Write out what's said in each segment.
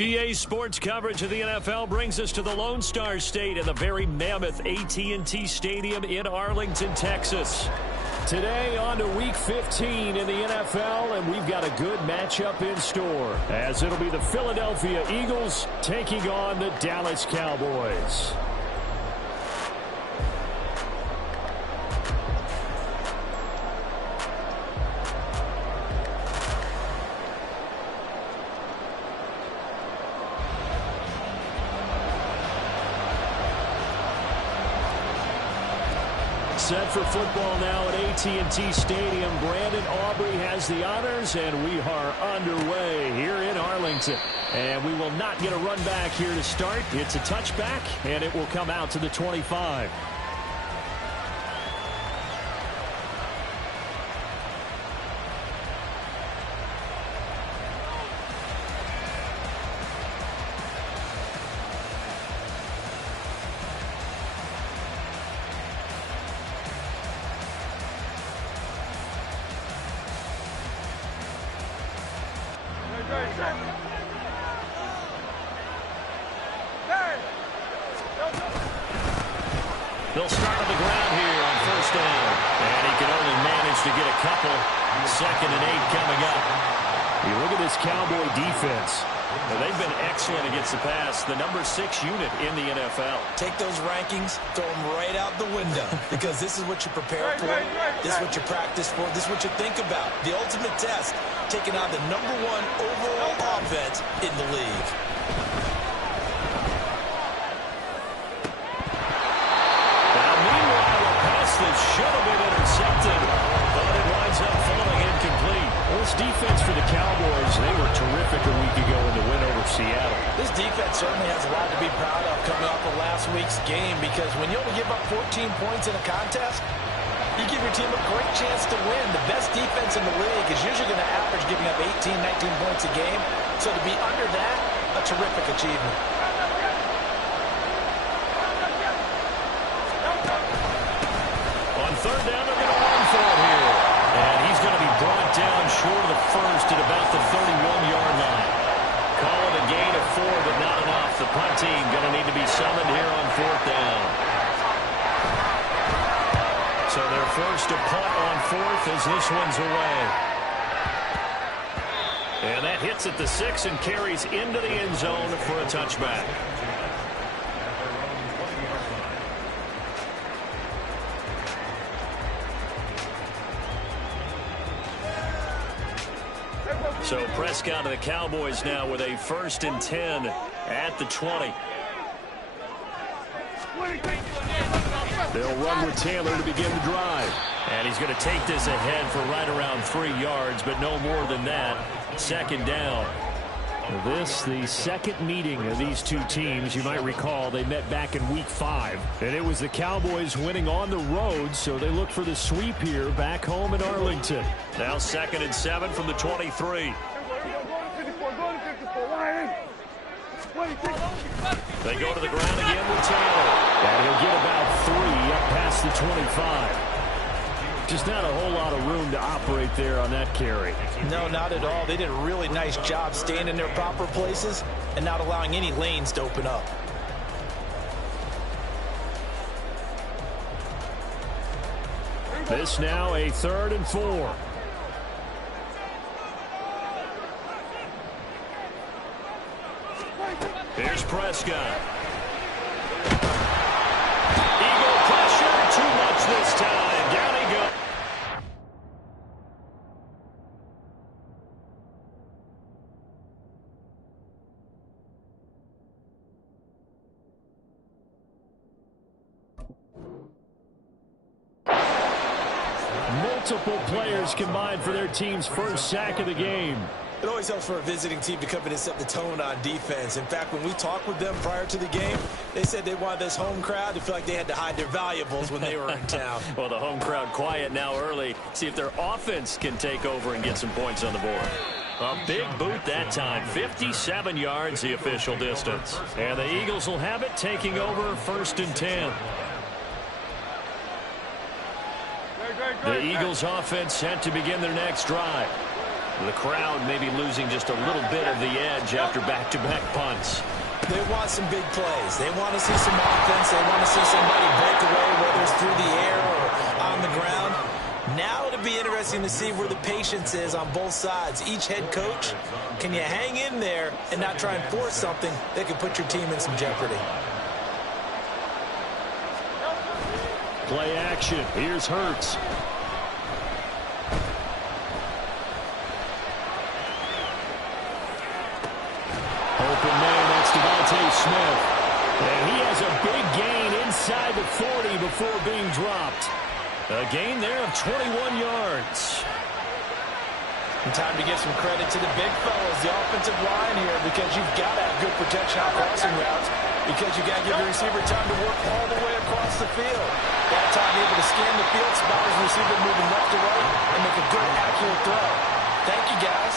EA Sports coverage of the NFL brings us to the Lone Star State and the very mammoth AT&T Stadium in Arlington, Texas. Today on to Week 15 in the NFL, and we've got a good matchup in store, as it'll be the Philadelphia Eagles taking on the Dallas Cowboys. Set for football now at AT&T Stadium. Brandon Aubrey has the honors, and we are underway here in Arlington. And we will not get a run back here to start. It's a touchback, and it will come out to the 25. They'll start on the ground here on first down. And he can only manage to get a couple. 2nd and 8 coming up. You look at this Cowboy defense. Well, they've been excellent against the pass. The number 6 unit in the NFL. Take those rankings, throw them right out the window. Because this is what you prepare for. This is what you practice for. This is what you think about. The ultimate test. Taking on the number 1 overall offense in the league. That should have been intercepted, but it winds up falling incomplete. Well, this defense for the Cowboys, they were terrific a week ago in the win over Seattle. This defense certainly has a lot to be proud of coming off of last week's game, because when you only give up 14 points in a contest, you give your team a great chance to win. The best defense in the league is usually going to average giving up 18, 19 points a game. So to be under that, a terrific achievement. Third down, they're going to run for it here. And he's going to be brought down short of the first at about the 31-yard line. Call it a gain of 4, but not enough. The punt team going to need to be summoned here on 4th down. So they're forced to punt on 4th as this one's away. And that hits at the 6 and carries into the end zone for a touchback. So Prescott of the Cowboys now with a 1st and 10 at the 20. They'll run with Taylor to begin the drive. And he's going to take this ahead for right around 3 yards, but no more than that. 2nd down. This, the second meeting of these two teams. You might recall they met back in Week 5. And it was the Cowboys winning on the road, so they look for the sweep here back home in Arlington. Now 2nd and 7 from the 23. They go to the ground again with Taylor. And he'll get about 3 up past the 25. Just not a whole lot of room to operate there on that carry. No, not at all. They did a really nice job staying in their proper places and not allowing any lanes to open up. This now a 3rd and 4. Here's Prescott. Eagle pressure, too much this time. Down he goes. Multiple players combined for their team's first sack of the game. It always helps for a visiting team to come in and set the tone on defense. In fact, when we talked with them prior to the game, they said they wanted this home crowd to feel like they had to hide their valuables when they were in town. Well, the home crowd quiet now early. See if their offense can take over and get some points on the board. A big boot that time. 57 yards the official distance. And the Eagles will have it, taking over 1st and 10. The Eagles offense set to begin their next drive. The crowd maybe losing just a little bit of the edge after back-to-back punts. They want some big plays. They want to see some offense. They want to see somebody break away, whether it's through the air or on the ground. Now it'll be interesting to see where the patience is on both sides. Each head coach, can you hang in there and not try and force something that could put your team in some jeopardy? Play action. Here's Hurts. Open man, that's Devontae Smith. And he has a big gain inside the 40 before being dropped. A gain there of 21 yards. And time to give some credit to the big fellas, the offensive line here, because you've got to have good protection on crossing routes, because you've got to give the receiver time to work all the way across the field. That time able to scan the field, spot his receiver moving left to right, and make a good, accurate throw. Thank you, guys.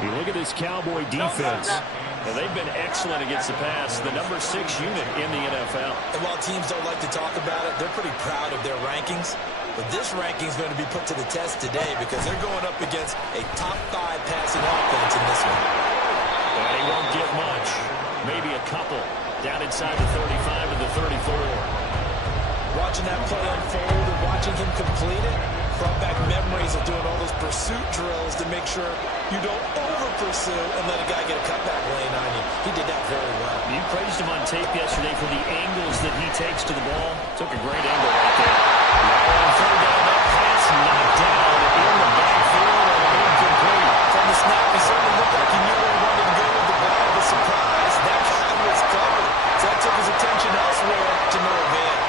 You look at this Cowboy defense, and they've been excellent against the pass, the number 6 unit in the NFL. And while teams don't like to talk about it, they're pretty proud of their rankings. But this ranking is going to be put to the test today because they're going up against a top 5 passing offense in this one. And he won't get much. Maybe a couple. Down inside the 35 and the 34. Watching that play unfold and watching him complete it brought back memories of doing all those pursuit drills to make sure you don't over-pursue and let a guy get a cutback lane on you. He did that very well. You praised him on tape yesterday for the angles that he takes to the ball. Took a great angle right there. Now on third down, that pass knocked down in the backfield and incomplete. From the snap, he certainly looked like he knew where he wanted to go with the ball. The surprise, that guy was covered. So that took his attention elsewhere to no avail.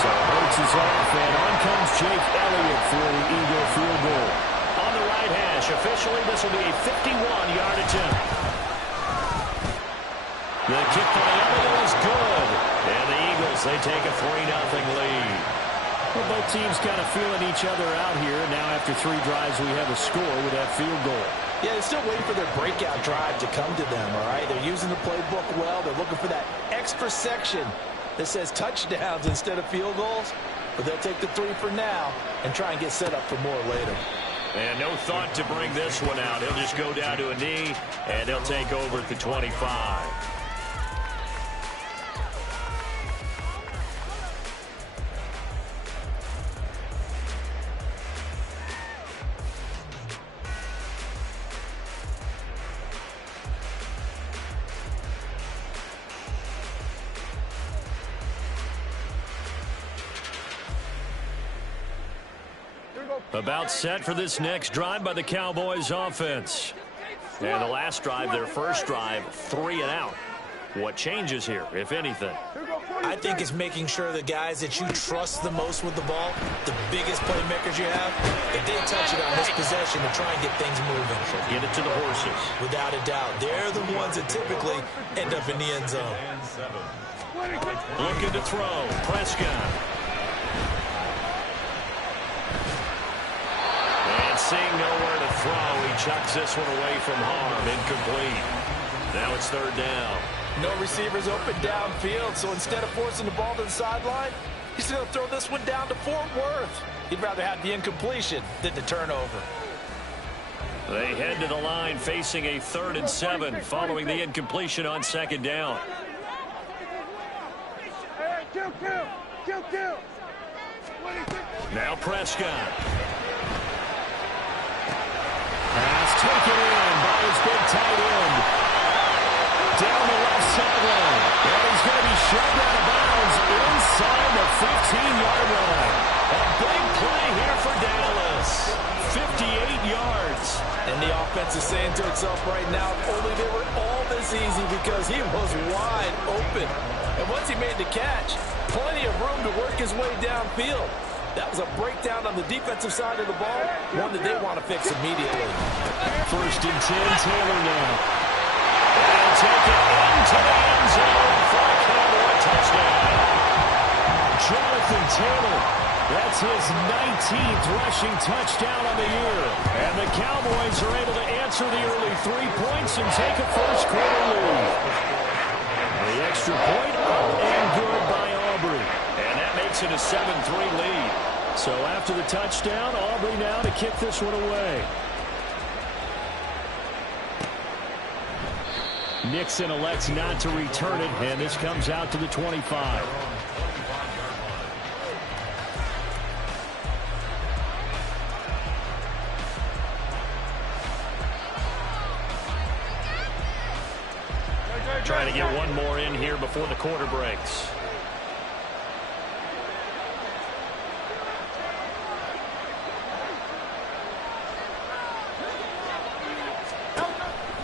So Hurts is off, and on comes Jake Elliott for the Eagle field goal. On the right hash, officially this will be a 51-yard attempt. The kick by Elliott is good. And the Eagles, they take a 3-0 lead. Well, both teams kind of feeling each other out here. Now after 3 drives, we have a score with that field goal. Yeah, they're still waiting for their breakout drive to come to them, all right? They're using the playbook well. They're looking for that extra section that says touchdowns instead of field goals. But they'll take the 3 for now and try and get set up for more later. And no thought to bring this one out. He'll just go down to a knee, and they'll take over at the 25. About set for this next drive by the Cowboys offense. And the last drive, their first drive, 3 and out. What changes here, if anything? I think it's making sure the guys that you trust the most with the ball, the biggest playmakers you have, that they touch it on this possession to try and get things moving. So get it to the horses. Without a doubt. They're the ones that typically end up in the end zone. Looking to throw. Prescott. And seeing nowhere to throw, he chucks this one away from harm. Incomplete. Now it's third down. No receivers open downfield, so instead of forcing the ball to the sideline, he's going to throw this one down to Fort Worth. He'd rather have the incompletion than the turnover. They head to the line facing a 3rd and 7 following the incompletion on second down. Now Prescott. Pass taken in by his big tight end. Down the left sideline. And he's going to be shoved out of bounds inside the 15-yard line. A big play here for Dallas. 58 yards. And the offense is saying to itself right now, if only they were all this easy, because he was wide open. And once he made the catch, plenty of room to work his way downfield. That was a breakdown on the defensive side of the ball, one that they want to fix immediately. 1st and 10, Taylor now. And take it into the end zone for a Cowboy touchdown. Jonathan Taylor, that's his 19th rushing touchdown on the year. And the Cowboys are able to answer the early 3 points and take a first-quarter lead. The extra point up and good by Aubrey. And that makes it a 7-3 lead. So after the touchdown, Aubrey now to kick this one away. Nixon elects not to return it, and this comes out to the 25. Trying to get one more in here before the quarter breaks.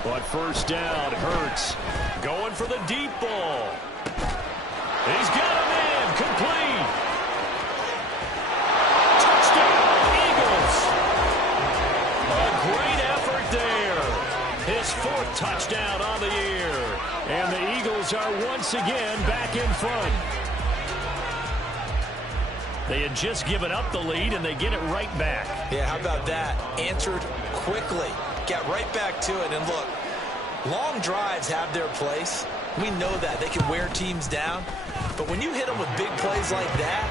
But first down, Hurts going for the deep ball. He's got him in, complete. Touchdown, Eagles. A great effort there. His fourth touchdown on the year. And the Eagles are once again back in front. They had just given up the lead, and they get it right back. Yeah, how about that? Answered quickly. Got right back to it. And look, long drives have their place. We know that. They can wear teams down. But when you hit them with big plays like that,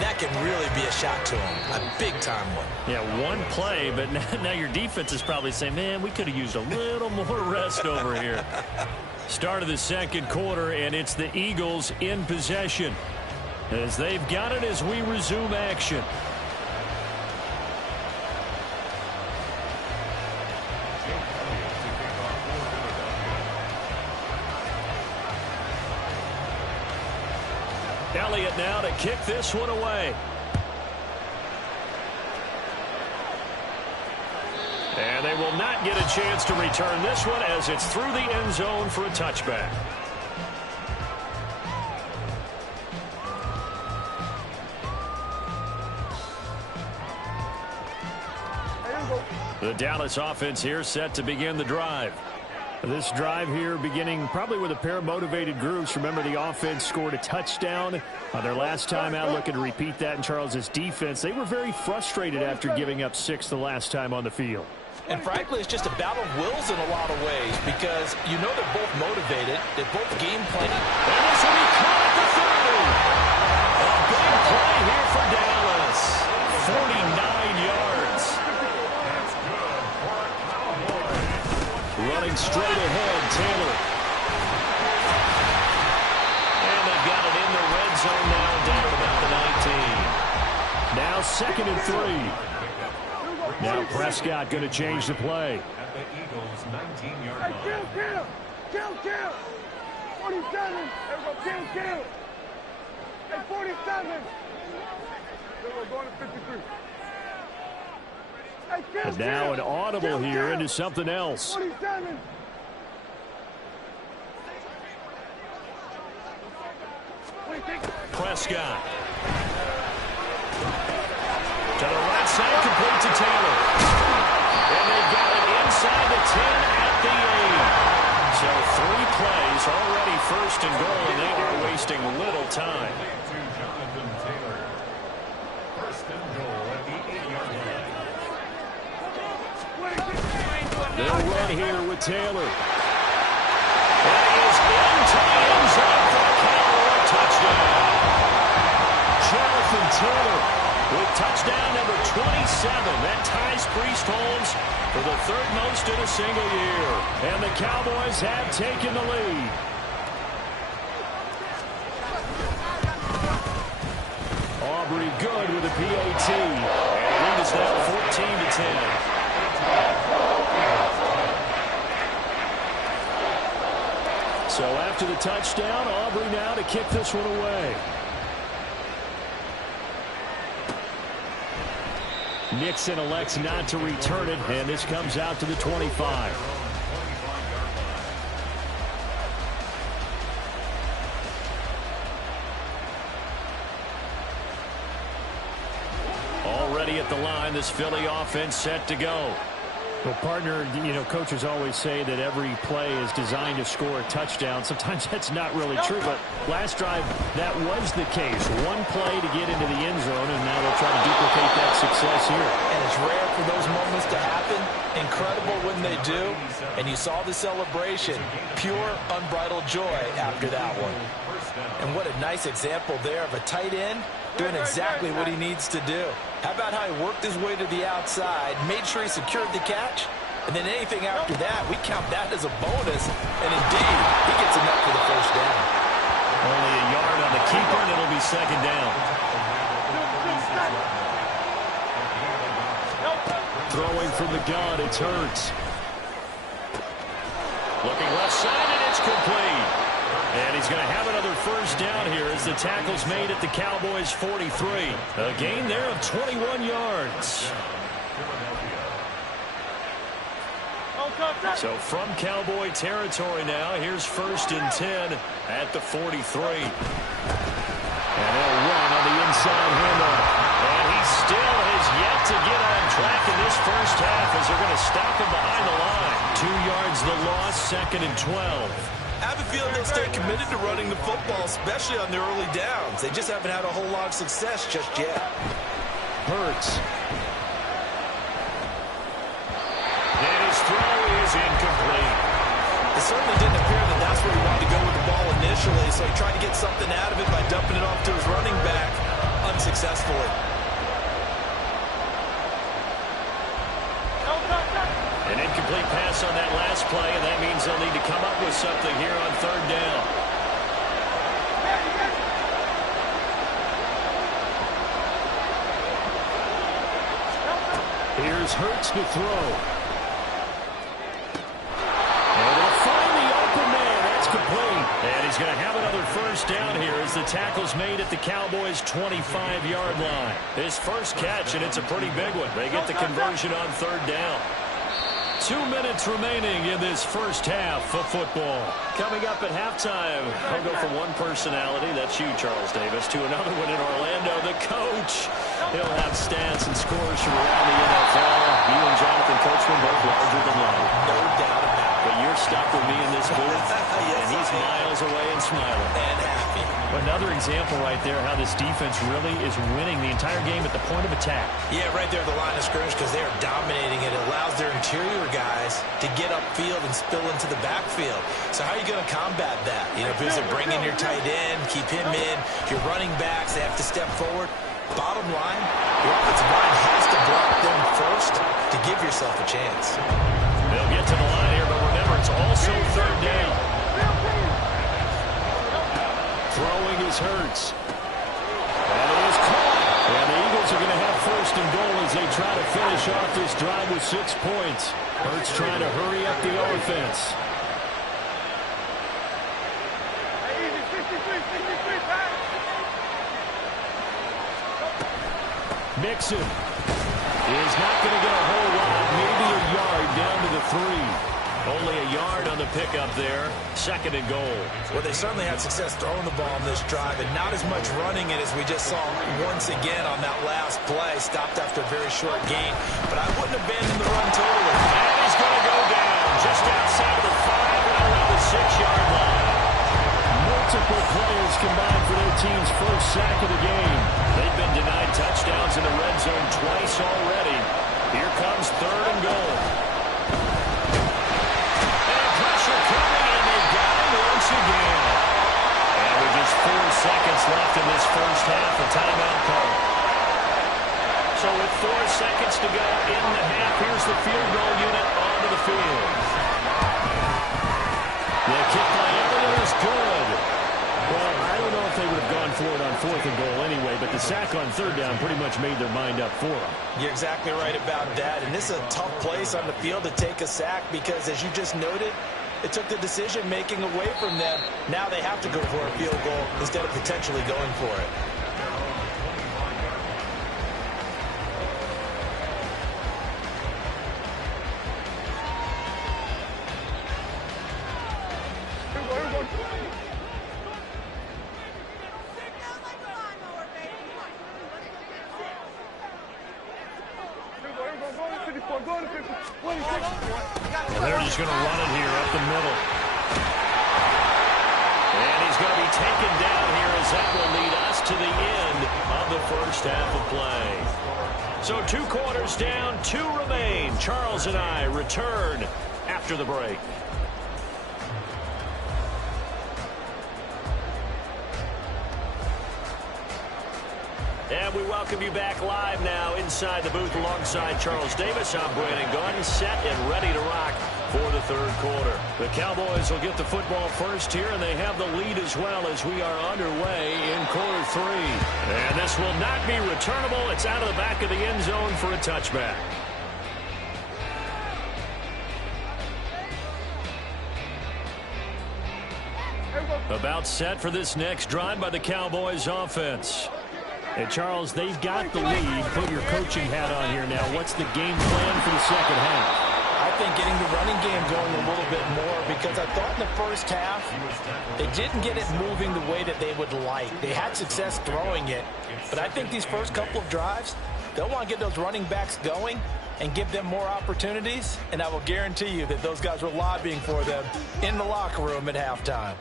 that can really be a shot to them. A big-time one. Yeah, one play, but now your defense is probably saying, man, we could have used a little more rest over here. Start of the second quarter, and it's the Eagles in possession as they've got it as we resume action. Elliott now to kick this one away. And they will not get a chance to return this one as it's through the end zone for a touchback. The Dallas offense here set to begin the drive. This drive here beginning probably with a pair of motivated groups. Remember, the offense scored a touchdown on their last time out. Looking to repeat that in Charles's defense. They were very frustrated after giving up 6 the last time on the field. And frankly, it's just a battle of wills in a lot of ways because you know they're both motivated. They're both game planning. And this will be caught at the 30. A big play here for Dallas. 49 yards. Running straight ahead, Taylor. And they've got it in the red zone now, down at about the 19. Now 2nd and 3. Now Prescott going to change the play. At the Eagles' 19-yard line. Hey, kill. 47. There we go, kill. Hey, 47. There we go, going to 53. Hey, kill. And now an audible here into something else. 47. Prescott. To the right side, complete to Taylor. And they've got it inside the 10 at the 8. So 3 plays already, 1st and goal, and they are wasting little time. To Jonathan Taylor. 1st and goal at the 8-yard line. They'll run here with Taylor. And he is into the end zone for the Cowboy touchdown. Jonathan Taylor with touchdown number 27. That ties Priest Holmes for the 3rd most in a single year. And the Cowboys have taken the lead. Aubrey good with a PAT. And the lead is now 14-10. So after the touchdown, Aubrey now to kick this one away. Nixon elects not to return it, and this comes out to the 25. Already at the line, this Philly offense set to go. Well, partner, coaches always say that every play is designed to score a touchdown. Sometimes that's not really true, but last drive, that was the case. One play to get into the end zone, and now they'll try to duplicate that success here. And it's rare for those moments to happen. Incredible when they do. And you saw the celebration. Pure, unbridled joy after that one. And what a nice example there of a tight end doing exactly what he needs to do. How about how he worked his way to the outside, made sure he secured the catch, And then anything after that, we count that as a bonus. And indeed, he gets enough for the first down. Only a yard on the keeper, and it'll be second down. Throwing from the gun, it's Hurts. Looking left side, and it's complete. And he's going to have another first down here as the tackle's made at the Cowboys' 43. A gain there of 21 yards. So from Cowboy territory now, here's 1st and 10 at the 43. And they'll run on the inside handoff. And he still has yet to get on track in this first half as they're going to stop him behind the line. 2 yards the loss, 2nd and 12. I have a feeling they'll stay committed to running the football, especially on their early downs. They just haven't had a whole lot of success just yet. Hurts. And his throw is incomplete. It certainly didn't appear that that's where he wanted to go with the ball initially, so he tried to get something out of it by dumping it off to his running back unsuccessfully. An incomplete pass on that last play, and that means they'll need to come up with something here on 3rd down. Here's Hurts to throw. And they'll find the open man. That's complete. And he's going to have another first down here as the tackle's made at the Cowboys' 25-yard line. His first catch, and it's a pretty big one. They get the conversion on 3rd down. 2 minutes remaining in this first half of football. Coming up at halftime, I'll go from one personality, that's you, Charles Davis, to another one in Orlando, the coach. He'll have stats and scores from around the NFL. You and Jonathan Coachman both larger than life. No doubt about it. But you're stuck with me in this booth, Yes, and he's miles away and smiling. And happy. Another example right there how this defense really is winning the entire game at the point of attack. Yeah, right there at the line of scrimmage because they are dominating it. It allows their interior guys to get upfield and spill into the backfield. So how are you going to combat that? You know, is it bring in your tight end, keep him in, your running backs, they have to step forward. Bottom line, the offensive line has to block them first to give yourself a chance. They'll get to the line here, but remember, it's also 3rd down. Throwing is Hurts. And it is caught. And the Eagles are going to have 1st and goal as they try to finish off this drive with 6 points. Hurts trying to hurry up the offense. Mixon is not going to get a whole lot, maybe a yard down to the 3. Only a yard on the pickup there. 2nd and goal. Well, they certainly had success throwing the ball on this drive, and not as much running it as we just saw once again on that last play. Stopped after a very short gain, but I wouldn't abandon the run totally. And he's going to go down just outside of the 5, right around the 6-yard line. Multiple players combined for their team's first sack of the game. They've been denied touchdowns in the red zone twice already. Here comes 3rd and goal. Again. And with just 4 seconds left in this first half, a timeout call. So with 4 seconds to go in the half, here's the field goal unit onto the field. The kick by Everett is good. Well, I don't know if they would have gone for it on 4th and goal anyway, but the sack on 3rd down pretty much made their mind up for them. You're exactly right about that, and this is a tough place on the field to take a sack because, as you just noted, it took the decision-making away from them. Now they have to go for a field goal instead of potentially going for it. And they're just going to run it here up the middle. And he's going to be taken down here as that will lead us to the end of the first half of play. So 2 quarters down, 2 remain. Charles and I return after the break. And we welcome you back live now inside the booth alongside Charles Davis. I'm Brandon Gunn, set and ready to rock for the third quarter. The Cowboys will get the football first here, and they have the lead as well as we are underway in quarter three. And this will not be returnable. It's out of the back of the end zone for a touchback. About set for this next drive by the Cowboys offense. And Charles, they've got the lead. Put your coaching hat on here now. What's the game plan for the second half? I think getting the running game going a little bit more, because I thought in the first half they didn't get it moving the way that they would like. They had success throwing it, but I think these first couple of drives, they'll want to get those running backs going and give them more opportunities, and I will guarantee you that those guys were lobbying for them in the locker room at halftime.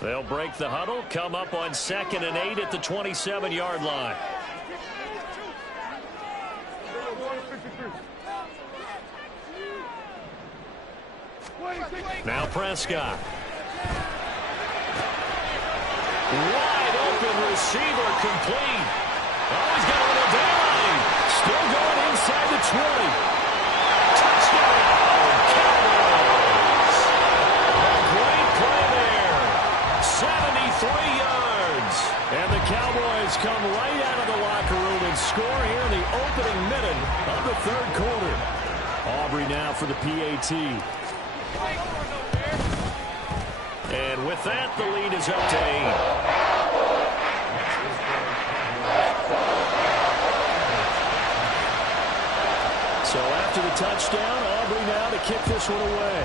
They'll break the huddle, come up on 2nd and 8 at the 27-yard line. Now Prescott. Wide open receiver complete. Oh, he's got a little down. Still going inside the 20. Touchdown, Cowboys. A great play there. 73 yards. And the Cowboys come right out of the locker room and score here in the opening minute of the third quarter. Aubrey now for the PAT. And with that, the lead is up to 8. So after the touchdown, Aubrey now to kick this one away.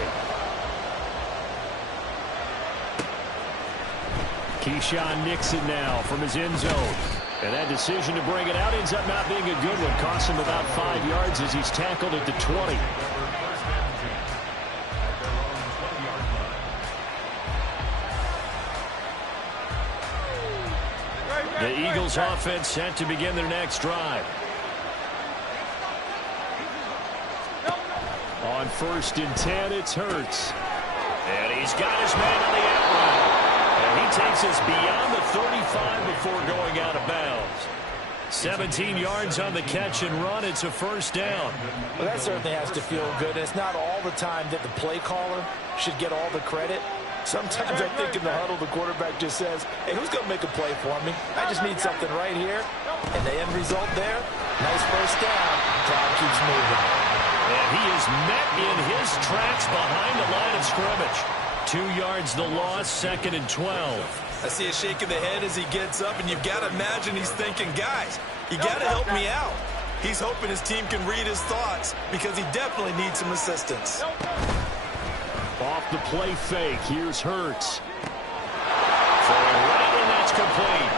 Keyshawn Nixon now from his end zone. And that decision to bring it out ends up not being a good one. Costs him about 5 yards as he's tackled at the 20. The Eagles offense set to begin their next drive. On 1st and 10, it's Hurts. And he's got his man on the out route. And he takes us beyond the 35 before going out of bounds. 17 yards on the catch and run. It's a first down. Well, that certainly has to feel good. It's not all the time that the play caller should get all the credit. Sometimes I think in the huddle, the quarterback just says, hey, who's going to make a play for me? I just need something right here. And the end result there, nice first down. Clock keeps moving. And he is met in his tracks behind the line of scrimmage. 2 yards the loss, 2nd and 12. I see a shake of the head as he gets up, and you've got to imagine he's thinking, guys, you got to help me out. He's hoping his team can read his thoughts because he definitely needs some assistance. Off the play fake, here's Hurts. Throwing right, and that's complete.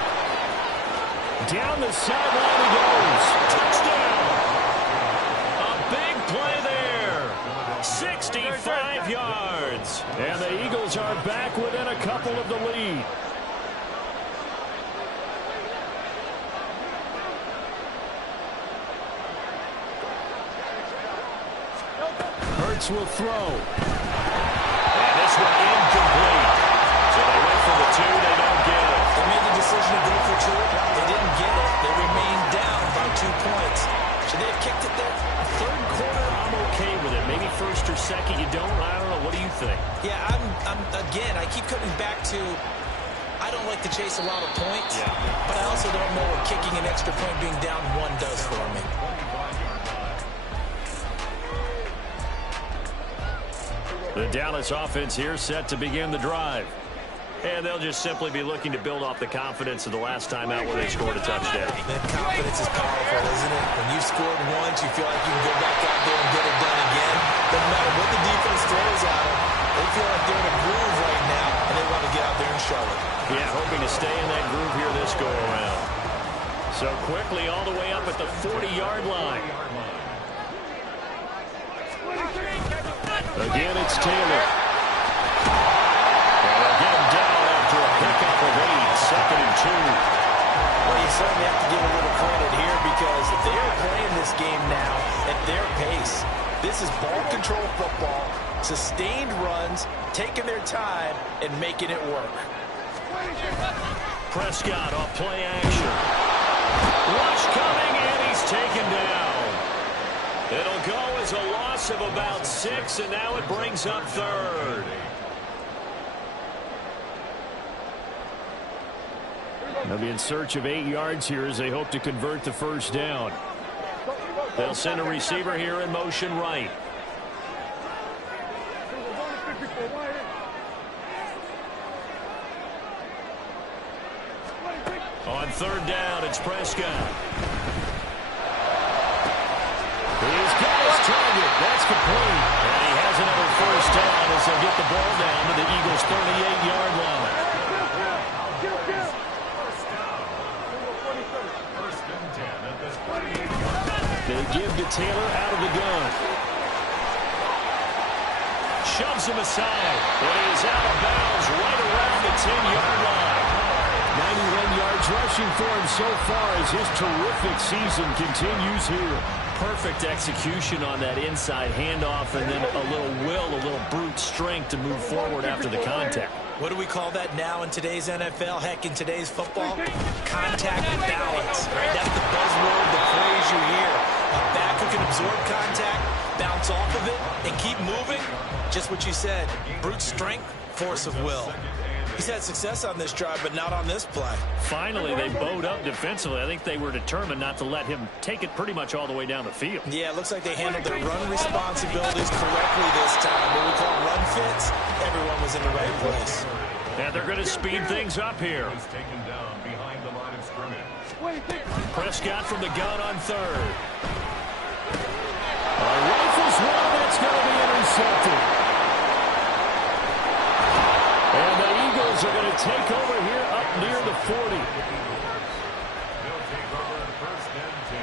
Down the sideline he goes. Touchdown! A big play there. 65 yards. And the Eagles are back within a couple of the lead. Hurts will throw. And this one incomplete. So they went for the 2, they don't get it. They made the decision to go for 2. They didn't get it. They remained down by 2 points. Should they have kicked it there? Third quarter, I'm okay with it. Maybe first or second, you don't. I don't know. What do you think? Yeah, again, I keep coming back to, I don't like to chase a lot of points, but I also don't know what kicking an extra point being down 1 does for me. The Dallas offense here set to begin the drive. And they'll just simply be looking to build off the confidence of the last time out where they scored a touchdown. That confidence is powerful, isn't it? When you've scored once, you feel like you can go back out there and get it done again. Doesn't matter what the defense throws at them. They feel like they're in a groove right now, and they want to get out there and show it. Yeah, hoping to stay in that groove here this go-around. So quickly all the way up at the 40-yard line. Again, it's Taylor. And they'll get him down after a pickup of 8, 2nd and 2. Well, you certainly have to give a little credit here because they're playing this game now at their pace. This is ball control football, sustained runs, taking their time, and making it work. Prescott off play action. Rush coming, and he's taken down. It'll go as a loss of about 6, and now it brings up third. They'll be in search of 8 yards here as they hope to convert the first down. They'll send a receiver here in motion right. On third down, it's Prescott. He's got his target. That's complete. And he has another first down as they'll get the ball down to the Eagles' 38-yard line. They give to Taylor out of the gun. Shoves him aside. And he is out of bounds right around the 10-yard line. 91 yards rushing for him so far as his terrific season continues here. Perfect execution on that inside handoff, and then a little will, a little brute strength to move forward after the contact. What do we call that now in today's NFL? Heck, in today's football? Contact balance. Right? That's the buzzword, the phrase you hear. A back who can absorb contact, bounce off of it, and keep moving. Just what you said. Brute strength, force of will. He's had success on this drive, but not on this play. Finally, they bowed up defensively. I think they were determined not to let him take it pretty much all the way down the field. Yeah, it looks like they handled their run responsibilities correctly this time. What we call run fits, everyone was in the right place. And they're going to speed things up here. Taken down behind the line of scrimmage. Prescott from the gun on third. Rifles one, that's going to be intercepted. And the Eagles are going to take over here up near the 40. They'll take over first and 10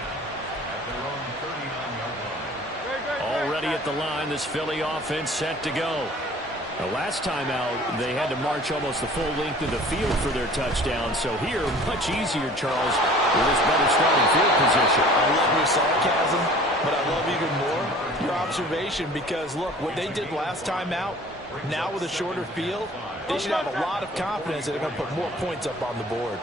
at their own 39-yard line. Already at the line, this Philly offense set to go. The last time out, they had to march almost the full length of the field for their touchdown. So here, much easier, Charles, with this better starting field position. I love your sarcasm, but I love even more your observation because, look, what they did last time out, now with a shorter field, they should have a lot of confidence that they're going to put more points up on the board.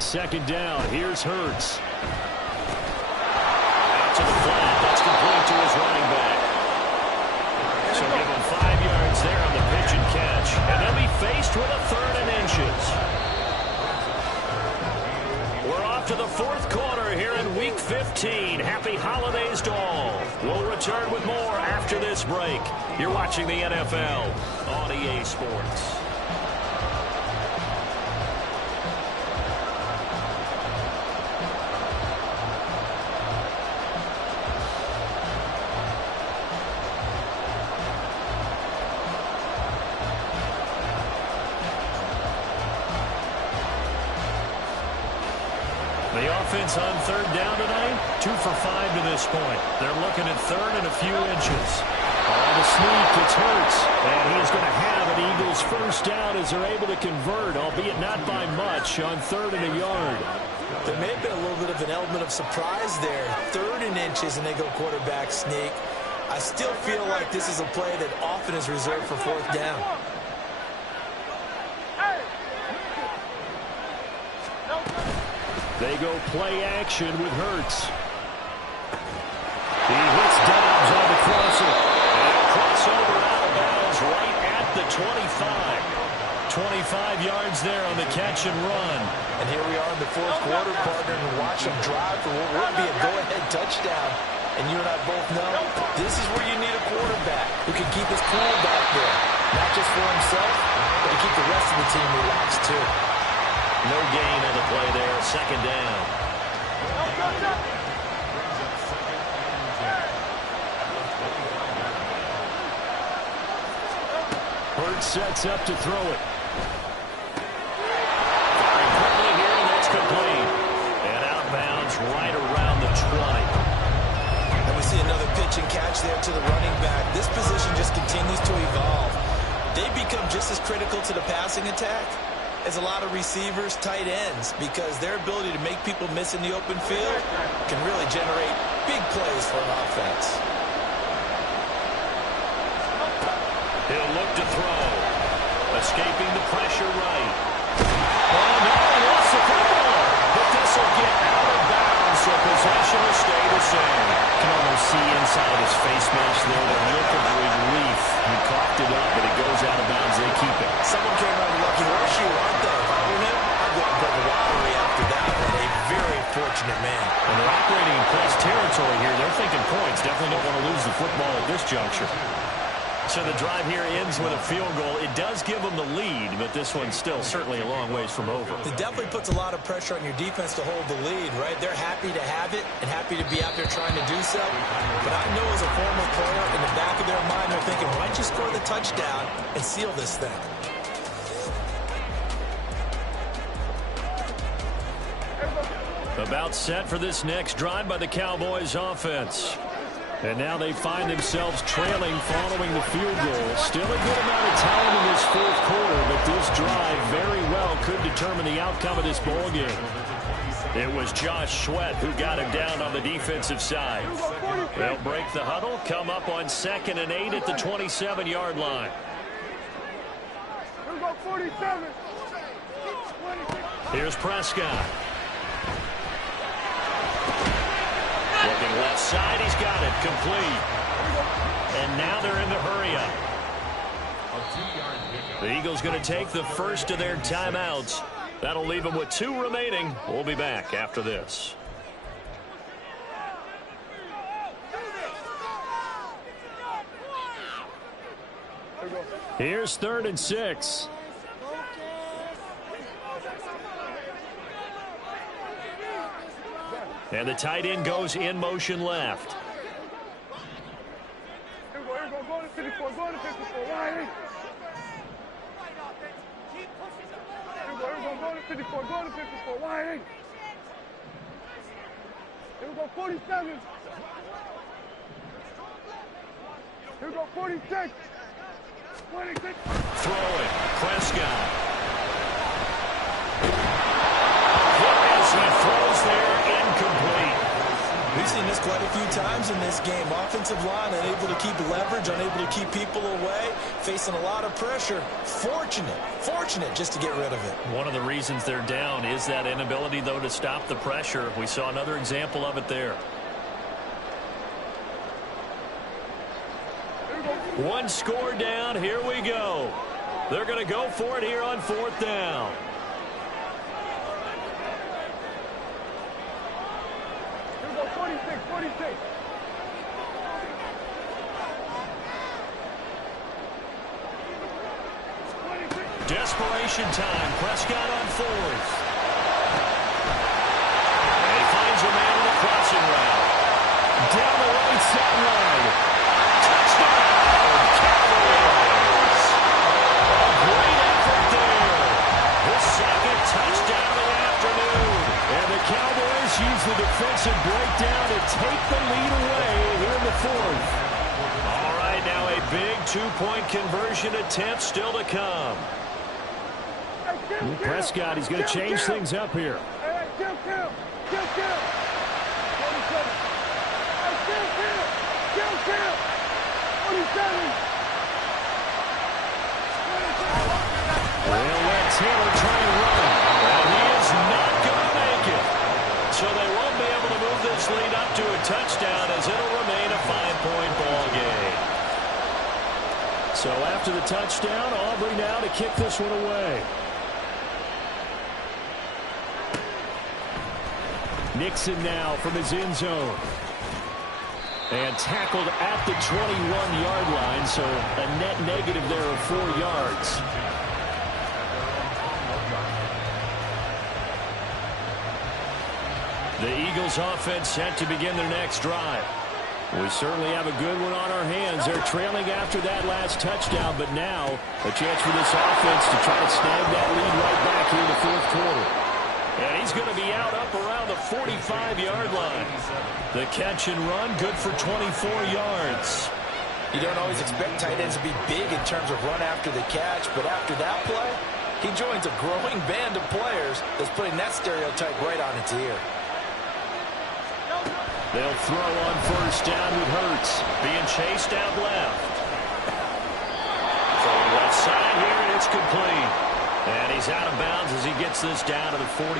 Second down, here's Hurts. Out to the flat, that's complete to his running back. So give him 5 yards there on the pitch and catch. And they'll be faced with a third and inches. We're off to the fourth quarter here in Week 15. Happy holidays to all. We'll return with more after this break. You're watching the NFL on EA Sports. The offense on third down tonight, 2 for 5 to this point. They're looking at third and a few inches. On the sneak, it's Hurts, and he is going to have an Eagles first down as they're able to convert, albeit not by much, on third and a yard. There may have been a little bit of an element of surprise there. Third and inches, and they go quarterback sneak. I still feel like this is a play that often is reserved for fourth down. They go play action with Hurts. He hits Dobbs on the crosser. And a crossover out of bounds right at the 25. 25 yards there on the catch and run. And here we are in the fourth quarter, partner, and watch them drive for what would be a go-ahead touchdown. And you and I both know this is where you need a quarterback who can keep his cool back there. Not just for himself, but to keep the rest of the team relaxed, too. No gain on the play there. Second down. Hurts sets up to throw it. Firing quickly here, and that's complete. And out of bounds right around the 20. And we see another pitch and catch there to the running back. This position just continues to evolve. They become just as critical to the passing attack as a lot of receivers, tight ends, because their ability to make people miss in the open field can really generate big plays for an offense. He'll look to throw. Escaping the pressure right. Oh, no, Russell Wilson. Can almost see inside his face mask there. The look of relief. He coughed it up, but it goes out of bounds. They keep it. Someone came out of lucky horseshoe, aren't they? If I were him, I'd go and build a lottery after that. But a very fortunate man. And they're operating in plus territory here. They're thinking points. Definitely don't want to lose the football at this juncture. So the drive here ends with a field goal. It does give them the lead, but this one's still certainly a long ways from over. It definitely puts a lot of pressure on your defense to hold the lead, right? They're happy to have it and happy to be out there trying to do so. But I know as a former player, in the back of their mind, they're thinking, why don't you score the touchdown and seal this thing? About set for this next drive by the Cowboys offense. And now they find themselves trailing following the field goal. Still a good amount of time in this fourth quarter, but this drive very well could determine the outcome of this ball game. It was Josh Sweat who got him down on the defensive side. They'll break the huddle, come up on 2nd and 8 at the 27-yard line. Here's Prescott. Looking left side, he's got it, complete. And now they're in the hurry-up. The Eagles going to take the first of their timeouts. That'll leave them with 2 remaining. We'll be back after this. Here's 3rd and 6. And the tight end goes in motion left. Here we go, go to 54, go to 54, Riley. Here we go, go to 54, go to 54, Riley. Here we go, 47. Here we go, 46. 26. Throwing, Prescott. As he throws there, incomplete. We've seen this quite a few times in this game. Offensive line unable to keep leverage, unable to keep people away, facing a lot of pressure. Fortunate just to get rid of it. One of the reasons they're down is that inability, though, to stop the pressure. We saw another example of it there. One score down. Here we go. They're going to go for it here on 4th down. Here we go, 46, 46. Desperation time. Prescott on 4th. And he finds a man in the crossing route. Down the right sideline. Touchdown, Cowboys. A great effort there. The 2nd touchdown of the afternoon. And the Cowboys use the defensive breakdown to take the lead away here in the 4th. All right, now a big 2-point conversion attempt still to come. Prescott, he's going to change things up here. Hey, kill. 47. Hey, kill. 47. They'll let Taylor try and run. And he is not going to make it. So they won't be able to move this lead up to a touchdown as it'll remain a 5-point ball game. So after the touchdown, Aubrey now to kick this one away. Nixon now from his end zone. And tackled at the 21-yard line, so a net negative there of 4 yards. The Eagles offense set to begin their next drive. We certainly have a good one on our hands. They're trailing after that last touchdown, but now a chance for this offense to try to snag that lead right back here in the 4th quarter. And he's going to be out up around the 45-yard line. The catch and run, good for 24 yards. You don't always expect tight ends to be big in terms of run after the catch, but after that play, he joins a growing band of players that's putting that stereotype right on its ear. They'll throw on 1st down with Hurts, being chased out left. From the left side here, and it's complete. And he's out of bounds as he gets this down to the 45.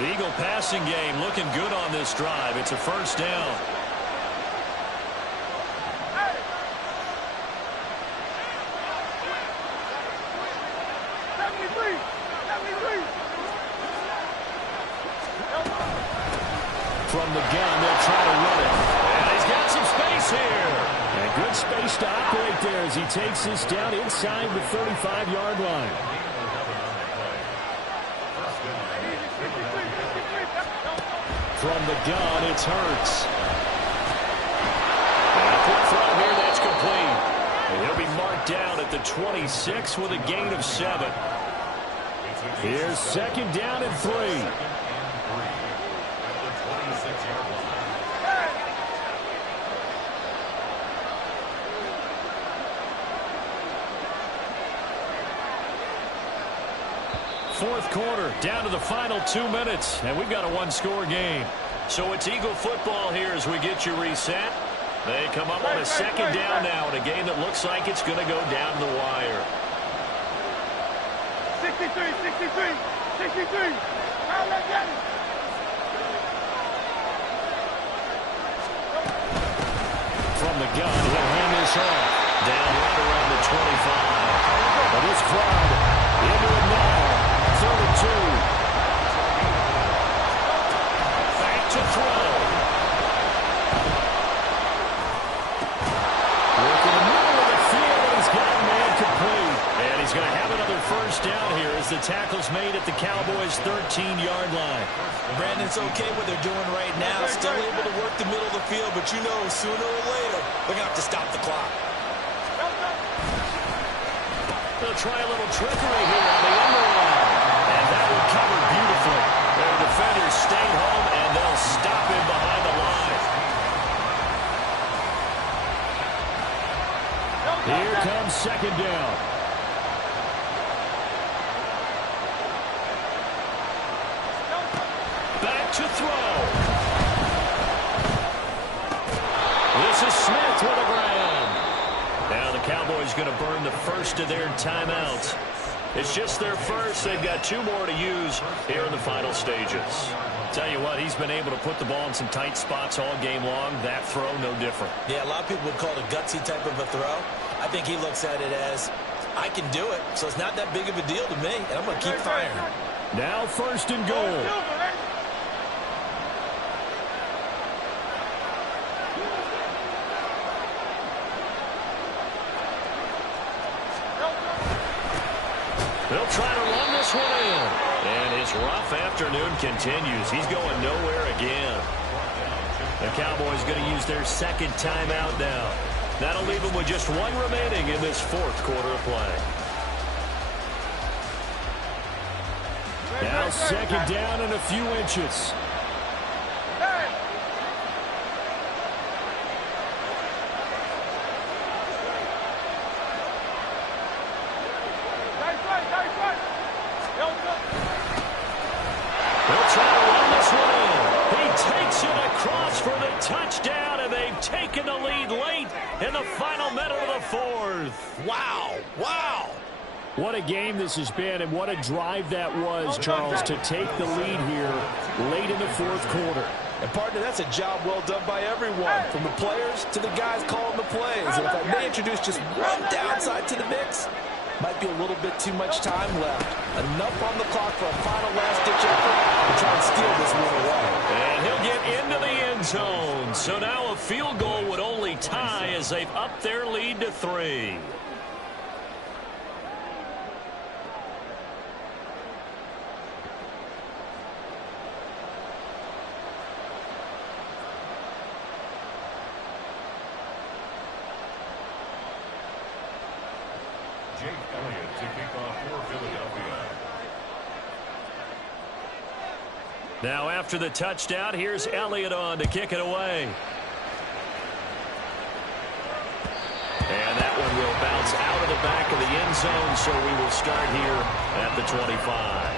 The Eagle passing game looking good on this drive. It's a first down. From the gun, they'll try to run it. And he's got some space here. And good space to operate there as he takes this down inside the 35-yard line. From the gun, it's Hurts. And a quick throw here, that's complete. And he'll be marked down at the 26 with a gain of 7. Here's second down and 3. Fourth quarter, down to the final 2 minutes, and we've got a one-score game. So it's Eagle football here as we get you reset. They come up on a second down now in a game that looks like it's going to go down to the wire. 63. From the gun, he'll hand this off. Down right around the 25. But this crowd into it now. 32. Back to throw. Work in the middle of the field, and he's got a man complete. And he's going to have another first down here as the tackle's made at the Cowboys' 13-yard line. Brandon, it's okay what they're doing right now. Still able to work the middle of the field, but you know sooner or later they're going to have to stop the clock. They'll try a little trickery here on the end line. And that one covered beautifully. Their defenders stayed home, and they'll stop him behind the line. Here comes second down. Back to throw. This is Smith with the ground. Now the Cowboys going to burn the first of their timeouts. It's just their first. They've got 2 more to use here in the final stages. Tell you what, he's been able to put the ball in some tight spots all game long. That throw, no different. Yeah, a lot of people would call it a gutsy type of a throw. I think he looks at it as, I can do it, so it's not that big of a deal to me, and I'm going to keep firing. Now first and goal. They'll try to run this one in. And his rough afternoon continues. He's going nowhere again. The Cowboys going to use their second timeout now. That'll leave them with just 1 remaining in this fourth quarter of play. Now second down and a few inches. They'll try to run this one in. He takes it across for the touchdown, and they've taken the lead late in the final minute of the fourth. Wow. Wow. What a game this has been, and what a drive that was, Charles, to take the lead here late in the fourth quarter. And, partner, that's a job well done by everyone, from the players to the guys calling the plays. And if I may introduce just one downside to the mix, might be a little bit too much time left. Enough on the clock for a final last-ditch effort to try and steal this one away. And he'll get into the end zone. So now a field goal would only tie as they've upped their lead to 3. Jake Elliott to kick off for Philadelphia. Now after the touchdown, here's Elliott on to kick it away. And that one will bounce out of the back of the end zone, so we will start here at the 25.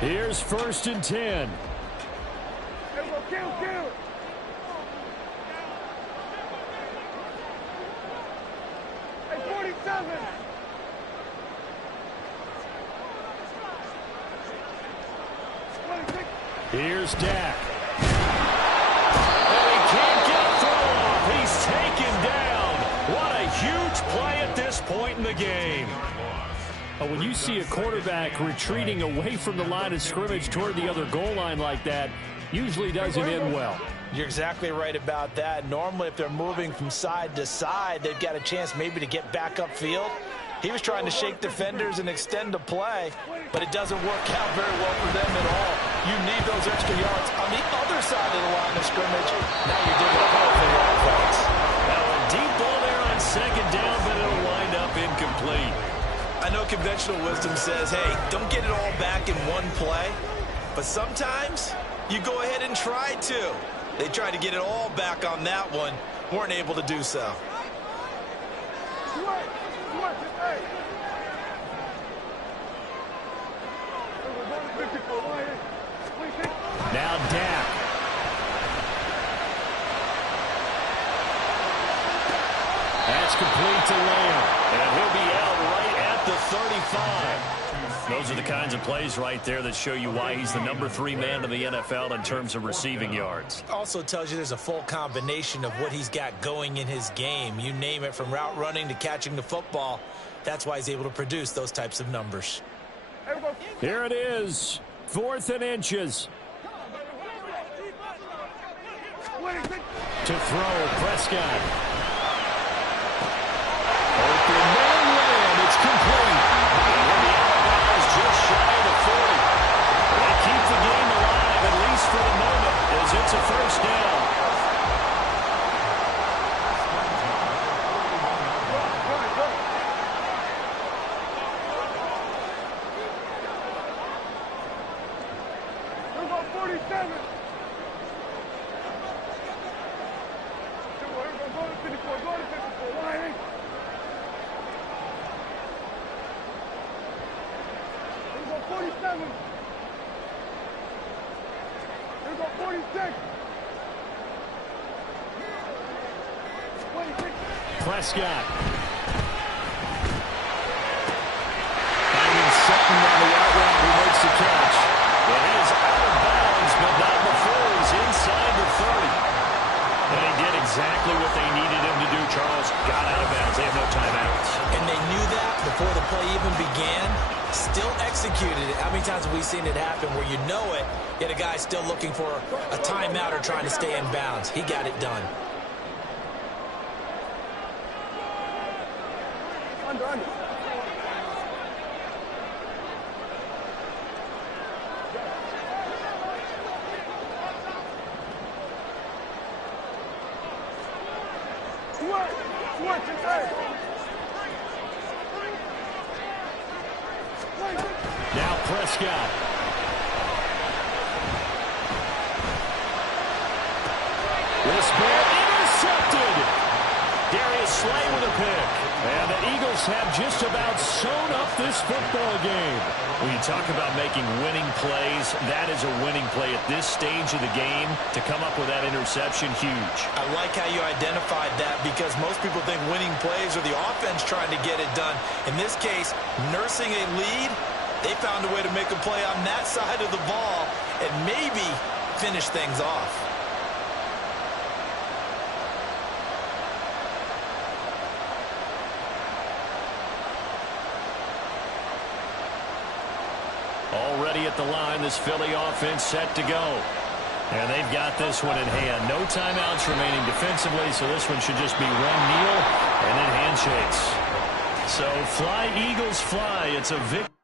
Here's 1st and 10. Here we go, kill. Hey, 47. Here's Dak. And he can't get a throw off. He's taken down. What a huge play at this point in the game. When you see a quarterback retreating away from the line of scrimmage toward the other goal line like that, usually doesn't end well. You're exactly right about that. Normally, if they're moving from side to side, they've got a chance maybe to get back upfield. He was trying to shake defenders and extend the play, but it doesn't work out very well for them at all. You need those extra yards on the other side of the line of scrimmage. Now you're digging a hole for your offense. Now a deep ball there on 2nd down, but it'll wind up incomplete. I know conventional wisdom says, hey, don't get it all back in one play. But sometimes you go ahead and try to. They tried to get it all back on that one. Weren't able to do so. Now Dak. That's complete to Lamb. And he'll be out right at the 35. Those are the kinds of plays right there that show you why he's the number 3 man in the NFL in terms of receiving yards. Also tells you there's a full combination of what he's got going in his game. You name it, from route running to catching the football. That's why he's able to produce those types of numbers. Here it is. 4th and inches. To throw, Prescott. Open man Lamb. It's complete. And the out of bounds just shy of the 40. They keep the game alive, at least for the moment, as it's a 1st down. Here we go, 47. Go to 54, Lions. Here we go, 47. Here we go, 46. 26. Prescott. Finding second on the out route, who makes the catch. It is out of bounds, but not before he's inside the 30. And he did exactly what they needed him to do, Charles. Got out of bounds. They have no timeouts. And they knew that before the play even began. Still executed it. How many times have we seen it happen where you know it, yet a guy still looking for a timeout or trying to stay in bounds? He got it done. Under. Now Prescott. This ball intercepted. Darius Slay with a pick. And the Eagles have just about sewn up this football game. When you talk about making winning plays, that is a winning play at this stage of the game. To come up with that interception, huge. I like how you identified that, because most people think winning plays are the offense trying to get it done. In this case, nursing a lead, they found a way to make a play on that side of the ball and maybe finish things off. Already at the line, this Philly offense set to go. And they've got this one in hand. No timeouts remaining defensively, so this one should just be run, kneel, and then handshakes. So fly, Eagles, fly. It's a victory.